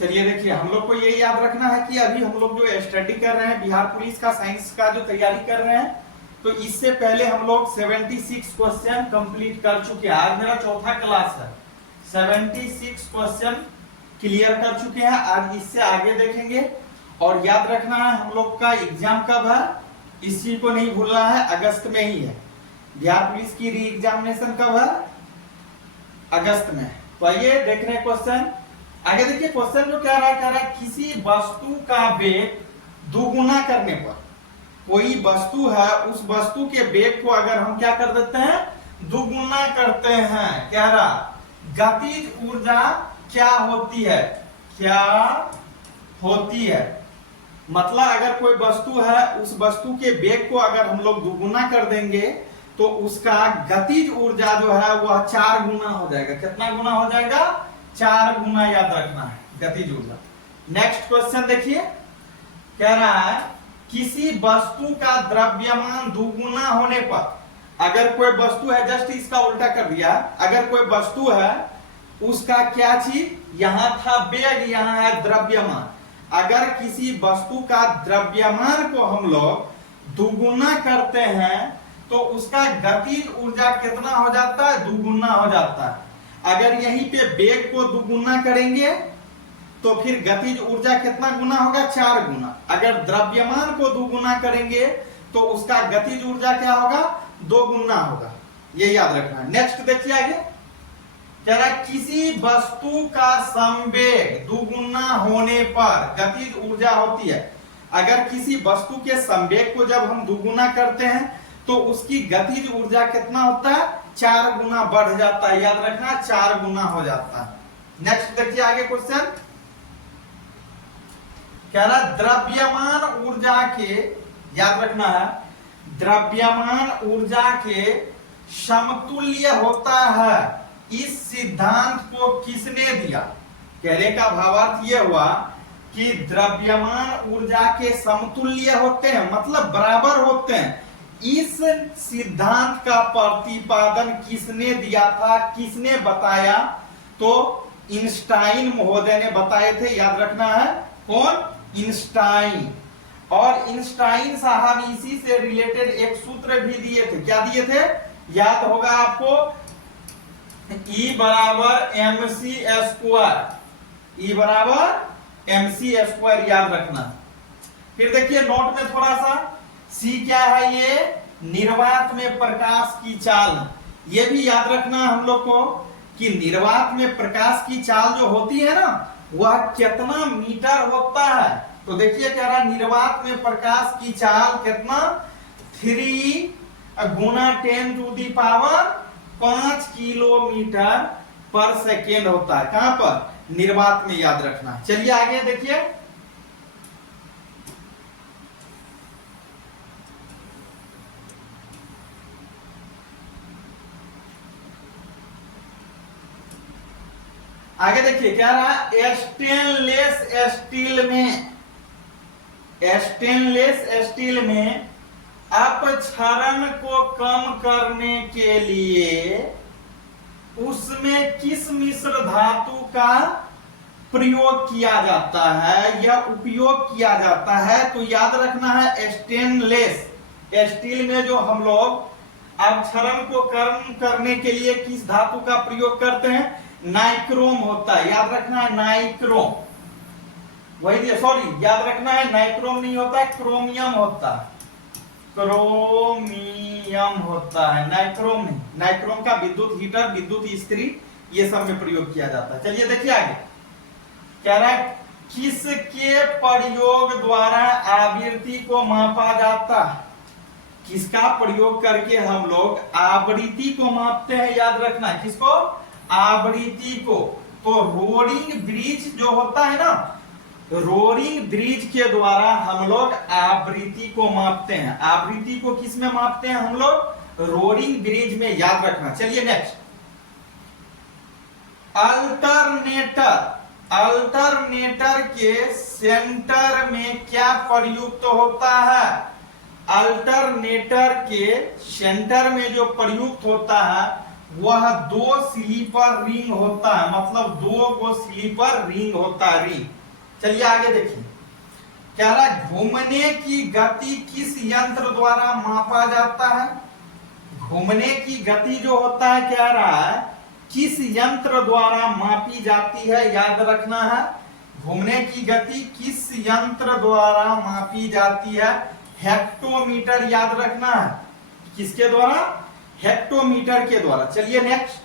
चलिए देखिए, हम लोग को ये याद रखना है कि अभी हम लोग जो स्टडी कर रहे हैं बिहार पुलिस का साइंस का जो तैयारी कर रहे हैं, तो इससे पहले हम लोग 76 क्वेश्चन कंप्लीट कर चुके हैं। आज मेरा चौथा क्लास है। 76 क्वेश्चन क्लियर कर चुके हैं। आज इससे आगे देखेंगे और याद रखना है हम लोग का एग्जाम कब है, इस चीज को नहीं भूलना है। अगस्त में ही है बिहार पुलिस की री एग्जामिनेशन। कब है? अगस्त में। तो आइए देख रहे हैं क्वेश्चन। आगे देखिए क्वेश्चन जो कह रहा है किसी वस्तु का वेग दोगुना करने पर, कोई वस्तु है, उस वस्तु के वेग को अगर हम क्या कर देते हैं, दोगुना करते हैं, कह रहा गतिज ऊर्जा क्या होती है, क्या होती है। मतलब अगर कोई वस्तु है, उस वस्तु के वेग को अगर हम लोग दोगुना कर देंगे तो उसका गतिज ऊर्जा जो है वह 4 गुना हो जाएगा। कितना गुना हो जाएगा? 4 गुना। याद रखना है गतिज ऊर्जा। नेक्स्ट क्वेश्चन देखिए, कह रहा है किसी वस्तु का द्रव्यमान दोगुना होने पर, अगर कोई वस्तु है, जस्ट इसका उल्टा कर दिया, अगर कोई वस्तु है उसका क्या चीज, यहां था वेग, यहां है द्रव्यमान। अगर किसी वस्तु का द्रव्यमान को हम लोग दोगुना करते हैं तो उसका गतिज ऊर्जा कितना हो जाता है? दोगुना हो जाता है। अगर यहीं पे वेग को दोगुना करेंगे तो फिर गतिज ऊर्जा कितना गुना होगा? 4 गुना। अगर द्रव्यमान को दोगुना करेंगे तो उसका गतिज ऊर्जा क्या होगा? 2 गुना होगा। ये याद रखना है। नेक्स्ट देखिए आगे, कह रहा है किसी वस्तु का संवेग दोगुना होने पर गतिज ऊर्जा होती है। अगर किसी वस्तु के संवेग को जब हम दोगुना करते हैं तो उसकी गतिज ऊर्जा कितना होता है? 4 गुना बढ़ जाता है। याद रखना, 4 गुना हो जाता है। नेक्स्ट देखिए आगे क्वेश्चन, कह रहा द्रव्यमान ऊर्जा के, याद रखना है, द्रव्यमान ऊर्जा के समतुल्य होता है, इस सिद्धांत को किसने दिया? कहने का भावार्थ यह हुआ कि द्रव्यमान ऊर्जा के समतुल्य होते हैं, मतलब बराबर होते हैं। इस सिद्धांत का प्रतिपादन किसने दिया था, किसने बताया? तो आइंस्टाइन महोदय ने बताए थे। याद रखना है, कौन? आइंस्टाइन। और आइंस्टाइन साहब इसी से रिलेटेड एक सूत्र भी दिए थे। क्या दिए थे? याद होगा आपको, E बराबर mc स्क्वायर, E बराबर mc स्क्वायर। याद रखना। फिर देखिए नोट में थोड़ा सा, C क्या है? ये निर्वात में प्रकाश की चाल। ये भी याद रखना हम लोग को कि निर्वात में प्रकाश की चाल जो होती है ना, वह कितना मीटर होता है। तो देखिए कह रहा निर्वात में प्रकाश की चाल कितना? 3 गुना 10 टू दी पावर 5 किलोमीटर पर सेकेंड होता है। कहां पर? निर्वात में। याद रखना। चलिए आगे देखिए, आगे देखिए क्या रहा, स्टेनलेस स्टील में अपक्षरण को कम करने के लिए उसमें किस मिश्र धातु का प्रयोग किया जाता है या उपयोग किया जाता है? तो याद रखना है स्टेनलेस स्टील में जो हम लोग अपक्षरण को कम करने के लिए किस धातु का प्रयोग करते हैं? नाइक्रोम होता है। याद रखना है, नाइक्रोम। वही, सॉरी, याद रखना है नाइक्रोम नहीं होता है, क्रोमियम होता है। क्रोमियम होता है, नाइक्रोम नहीं। नाइक्रोम का विद्युत हीटर, विद्युत इस्त्री, ये सब में प्रयोग किया जाता है। चलिए देखिए आगे, कह रहा है किसके प्रयोग द्वारा आवृत्ति को मापा जाता है? किसका प्रयोग करके हम लोग आवृत्ति को मापते हैं? याद रखना, किसको? आवृत्ति को। तो रोरिंग ब्रिज जो होता है ना, रोरिंग ब्रिज के द्वारा हम लोग आवृत्ति को मापते हैं। आवृत्ति को किस में मापते हैं हम लोग? रोरिंग ब्रिज में। याद रखना। चलिए नेक्स्ट, अल्टरनेटर के सेंटर में क्या प्रयुक्त होता है? अल्टरनेटर के सेंटर में जो प्रयुक्त होता है वह दो स्लीपर रिंग होता है, मतलब दो को स्लीपर रिंग होता है, रिंग। चलिए आगे देखिए, कह रहा है घूमने की गति किस यंत्र द्वारा मापा जाता है। घूमने की गति जो होता है, कह रहा है किस यंत्र द्वारा मापी जाती है, याद रखना है। घूमने की गति किस यंत्र द्वारा मापी जाती है, हेक्टोमीटर, याद रखना है। किसके द्वारा, हेक्टोमीटर के द्वारा। चलिए नेक्स्ट,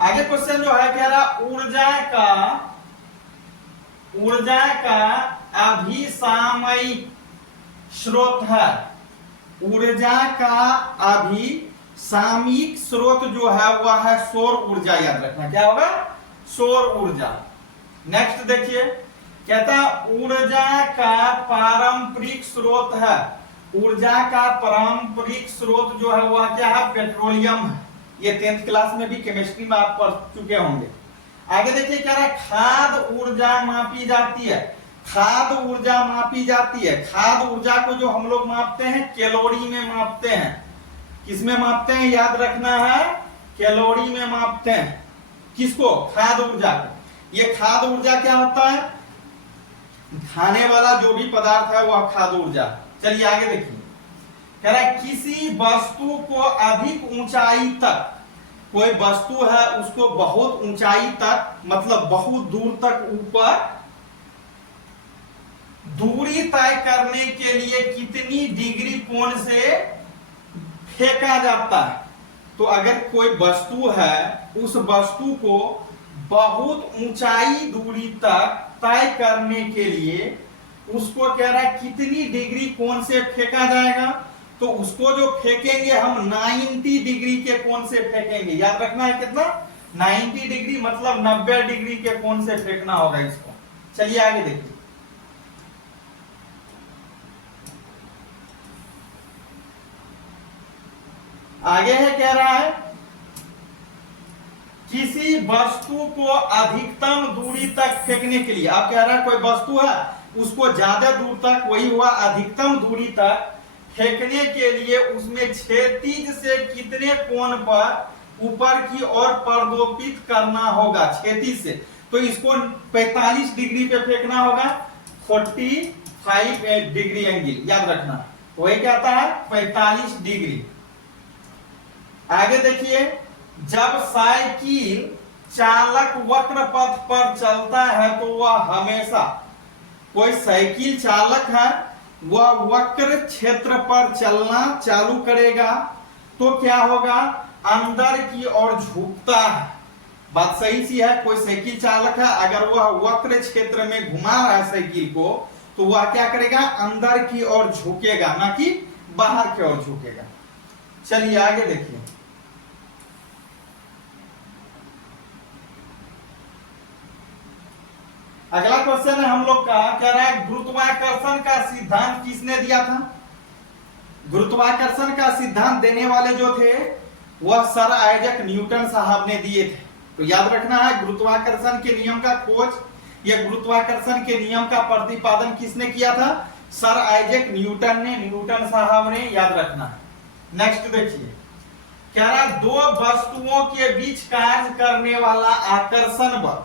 आगे क्वेश्चन जो है, कह रहा ऊर्जा का अभिसामयिक स्रोत है। ऊर्जा का अभिसामयिक स्रोत जो है वह है सौर ऊर्जा, याद रखना। क्या होगा, सौर ऊर्जा। नेक्स्ट देखिए, कहता ऊर्जा का पारंपरिक स्रोत है। ऊर्जा का पारंपरिक स्रोत जो है वह क्या है, पेट्रोलियम है। ये 10th क्लास में भी केमिस्ट्री में आप पढ़ चुके होंगे। आगे देखिए, क्या रहा, खाद ऊर्जा मापी जाती है। खाद ऊर्जा मापी जाती है। खाद ऊर्जा को जो हम लोग मापते हैं, कैलोरी में मापते हैं। किस में मापते हैं, याद रखना है, कैलोरी में मापते हैं। किसको, खाद ऊर्जा को। ये खाद ऊर्जा क्या होता है, खाने वाला जो भी पदार्थ है वह खाद ऊर्जा। चलिए आगे देखिए, कह रहा है किसी वस्तु को अधिक ऊंचाई तक, कोई वस्तु है उसको बहुत ऊंचाई तक, मतलब बहुत दूर तक ऊपर दूरी तय करने के लिए कितनी डिग्री कोण से फेंका जाता है। तो अगर कोई वस्तु है, उस वस्तु को बहुत ऊंचाई दूरी तक तय करने के लिए उसको कह रहा है कितनी डिग्री कोण से फेंका जाएगा। तो उसको जो फेंकेंगे हम 90 डिग्री के कोण से फेंकेंगे। याद रखना है कितना, 90 डिग्री, मतलब 90 डिग्री के कोण से फेंकना होगा इसको। चलिए आगे देखिए, आगे है, कह रहा है किसी वस्तु को अधिकतम दूरी तक फेंकने के लिए। आप कह रहा है कोई वस्तु है उसको ज्यादा दूर तक, वही हुआ अधिकतम दूरी तक फेंकने के लिए उसमें क्षैतिज से कितने कोण पर ऊपर की ओर प्रदोपित करना होगा, क्षैतिज से। तो इसको 45 डिग्री पे फेंकना होगा, 45 डिग्री एंगल, याद रखना। वही कहता है 45 डिग्री। आगे देखिए, जब साइकिल चालक वक्र पथ पर चलता है तो वह हमेशा, कोई साइकिल चालक है वह वक्र क्षेत्र पर चलना चालू करेगा तो क्या होगा, अंदर की ओर झुकता है। बात सही सी है, कोई साइकिल चालक है अगर वह वक्र क्षेत्र में घुमा रहा है साइकिल को, तो वह क्या करेगा, अंदर की ओर झुकेगा, ना कि बाहर की ओर झुकेगा। चलिए आगे देखिए, अगला क्वेश्चन है हम लोग का, कह रहा है गुरुत्वाकर्षण का सिद्धांत किसने दिया था। गुरुत्वाकर्षण का सिद्धांत देने वाले जो थे वह सर आइजैक न्यूटन साहब ने दिए थे। तो याद रखना है, गुरुत्वाकर्षण के नियम का खोज या गुरुत्वाकर्षण के नियम का प्रतिपादन किसने किया था, सर आइजैक न्यूटन ने, न्यूटन साहब ने, याद रखना है। नेक्स्ट देखिए, कह रहा है दो वस्तुओं के बीच कार्य करने वाला आकर्षण बल।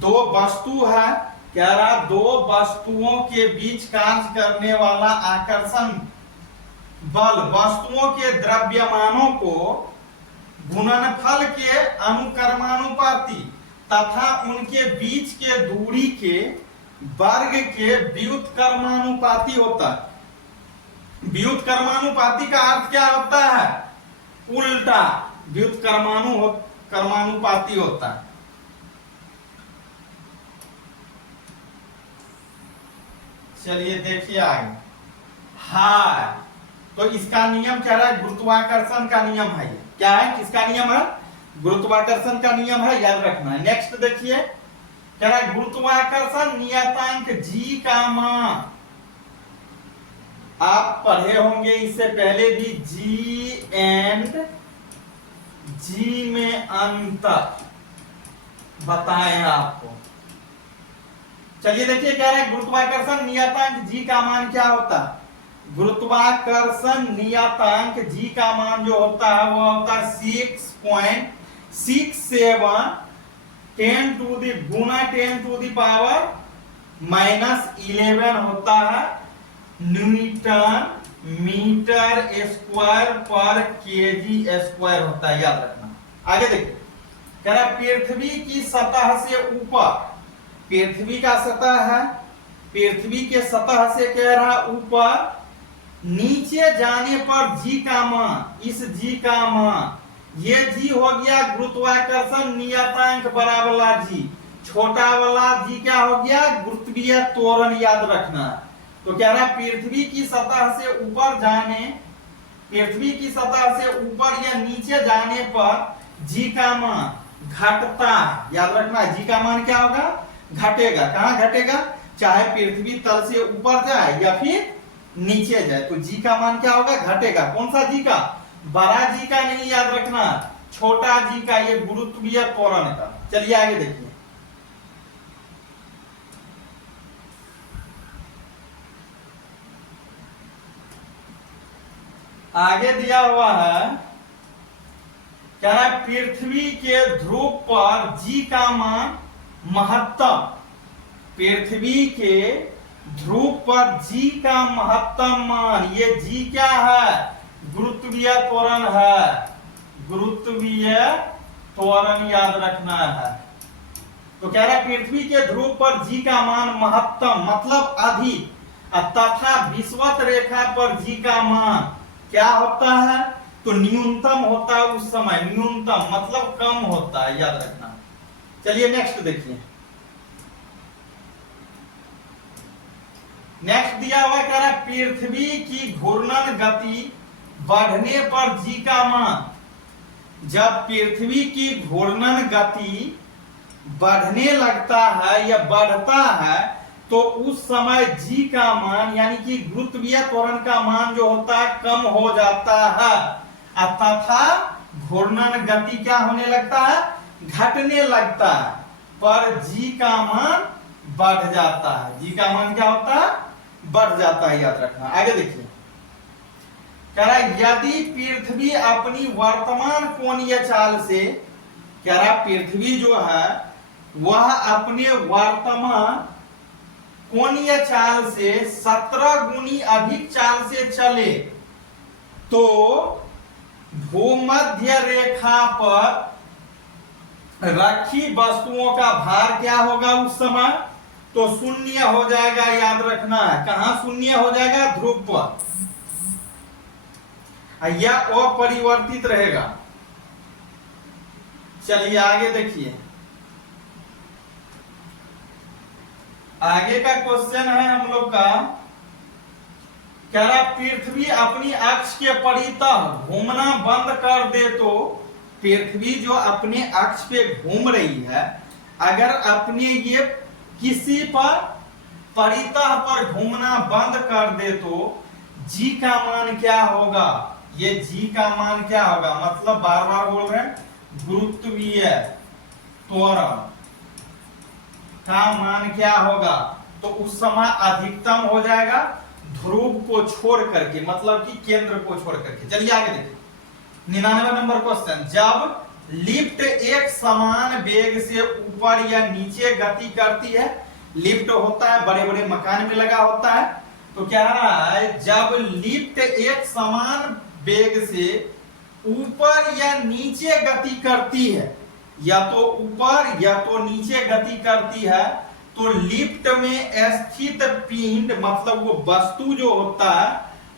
दो वस्तु है, कह रहा दो वस्तुओं के बीच कार्य करने वाला आकर्षण बल वस्तुओं के द्रव्यमानों को गुणनफल के अनुक्रमानुपाती तथा उनके बीच के दूरी के वर्ग के व्युत्क्रमानुपाती होता है। व्युत्क्रमानुपाती का अर्थ क्या होता है, उल्टा, व्युत्क्रमानुपाती होता है। चलिए देखिए आगे, हाय, तो इसका नियम कह रहा है गुरुत्वाकर्षण का नियम है। ये क्या है, किसका नियम है, गुरुत्वाकर्षण का नियम है, याद रखना है। नेक्स्ट देखिए, कह रहा है गुरुत्वाकर्षण नियतांक जी का मान, आप पढ़े होंगे इससे पहले भी, जी एंड जी में अंतर बताएं आपको। चलिए देखिए क्या है, गुरुत्वाकर्षण नियतांक जी का मान क्या होता है। गुरुत्वाकर्षण नियतांक जी का मान जो होता है वो होता है 6.67 10 टू दी गुना 10 टू दी पावर -11 होता है न्यूटन मीटर स्क्वायर पर केजी स्क्वायर होता है, याद रखना। आगे देखिए कह रहा पृथ्वी की सतह से ऊपर, पृथ्वी का सतह है, पृथ्वी के सतह से कह रहा ऊपर नीचे जाने पर जी का मान, इस जी का मान, ये जी हो गया गुरुत्वाकर्षण नियतांक बड़ा वाला जी, छोटा वाला जी क्या हो गया गुरुत्वीय त्वरण, याद रखना। तो कह रहा पृथ्वी की सतह से ऊपर जाने, पृथ्वी की सतह से ऊपर या नीचे जाने पर जी का मान घटता है, याद रखना। जी का मान क्या होगा घटेगा, कहां घटेगा, चाहे पृथ्वी तल से ऊपर जाए या फिर नीचे जाए, तो जी का मान क्या होगा घटेगा। कौन सा जी का, बड़ा जी का नहीं, याद रखना, छोटा जी का, ये गुरुत्वीय त्वरण का। चलिए आगे देखिए, आगे दिया हुआ है क्या है पृथ्वी के ध्रुव पर जी का मान महत्तम, पृथ्वी के ध्रुव पर जी का महत्तम मान, ये जी क्या है गुरुत्वीय त्वरण है, गुरुत्वीय त्वरण याद रखना है। तो कह रहा है पृथ्वी के ध्रुव पर जी का मान महत्तम मतलब अधिक, तथा विषुवत रेखा पर जी का मान क्या होता है, तो न्यूनतम होता है उस समय, न्यूनतम मतलब कम होता है, याद रखना। चलिए नेक्स्ट देखिए, नेक्स्ट दिया हुआ कह रहा है पृथ्वी की घूर्णन गति बढ़ने पर जी का मान, जब पृथ्वी की घूर्णन गति बढ़ने लगता है या बढ़ता है तो उस समय जी का मान यानी कि गुरुत्वीय त्वरण का मान जो होता है कम हो जाता है, तथा घूर्णन गति क्या होने लगता है घटने लगता है, पर जी का मान बढ़ जाता है, जी का मान क्या होता है बढ़ जाता है, याद रखना। आगे देखिए कह रहा है यदि पृथ्वी अपनी वर्तमान कोणीय चाल से, कह रहा पृथ्वी जो है वह अपने वर्तमान कोणीय चाल से 17 गुनी अधिक चाल से चले तो भूमध्य रेखा पर रखी वस्तुओं का भार क्या होगा उस समय, तो शून्य हो जाएगा, याद रखना है। कहां शून्य हो जाएगा, ध्रुव पर, या अपरिवर्तित रहेगा। चलिए आगे देखिए, आगे का क्वेश्चन है हम लोग का, कह रहा पृथ्वी अपनी अक्ष के परितः घूमना बंद कर दे तो, पृथ्वी जो अपने अक्ष पे घूम रही है अगर अपने ये किसी पर परितः पर घूमना बंद कर दे तो जी का मान क्या होगा, ये जी का मान क्या होगा, मतलब बार बार बोल रहे हैं गुरुत्वीय त्वरण का मान क्या होगा, तो उस समय अधिकतम हो जाएगा ध्रुव को छोड़ करके, मतलब कि केंद्र को छोड़ करके। चलिए आगे देखिए 99 नंबर क्वेश्चन, जब लिफ्ट एक समान वेग से ऊपर या नीचे गति करती है, लिफ्ट होता है बड़े बड़े मकान में लगा होता है, तो क्या रहा है जब लिफ्ट एक समान वेग से ऊपर या नीचे गति करती है, या तो ऊपर या तो नीचे गति करती है, तो लिफ्ट में स्थित पिंड मतलब वो वस्तु जो होता है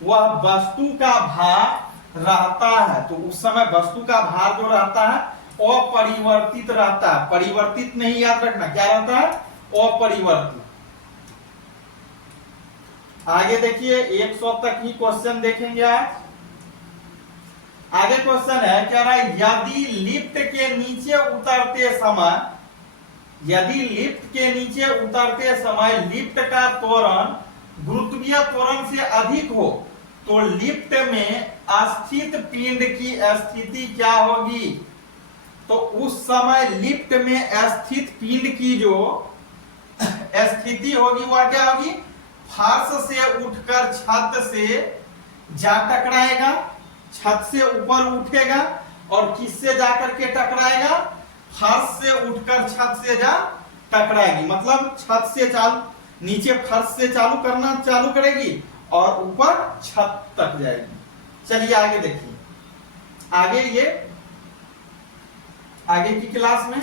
वह वस्तु का भार रहता है, तो उस समय वस्तु का भार जो रहता है अपरिवर्तित रहता है, परिवर्तित नहीं, याद रखना क्या रहता है अपरिवर्तित। आगे देखिए 100 तक ही क्वेश्चन देखेंगे आज। आगे क्वेश्चन है क्या रहा है यदि लिफ्ट के नीचे उतरते समय, यदि लिफ्ट के नीचे उतरते समय लिफ्ट का त्वरण गुरुत्वीय त्वरण से अधिक हो तो लिफ्ट में स्थित पिंड की स्थिति क्या होगी, तो उस समय लिफ्ट में स्थित पिंड की जो स्थिति होगी वह क्या होगी, फर्श से उठकर छत से जा टकराएगा, छत से ऊपर उठेगा और किससे जाकर के टकराएगा, फर्श से उठकर छत से जा टकराएगी। मतलब छत से चालू, नीचे फर्श से चालू करना चालू करेगी और ऊपर छत तक जाएगी। चलिए आगे देखिए, आगे की क्लास में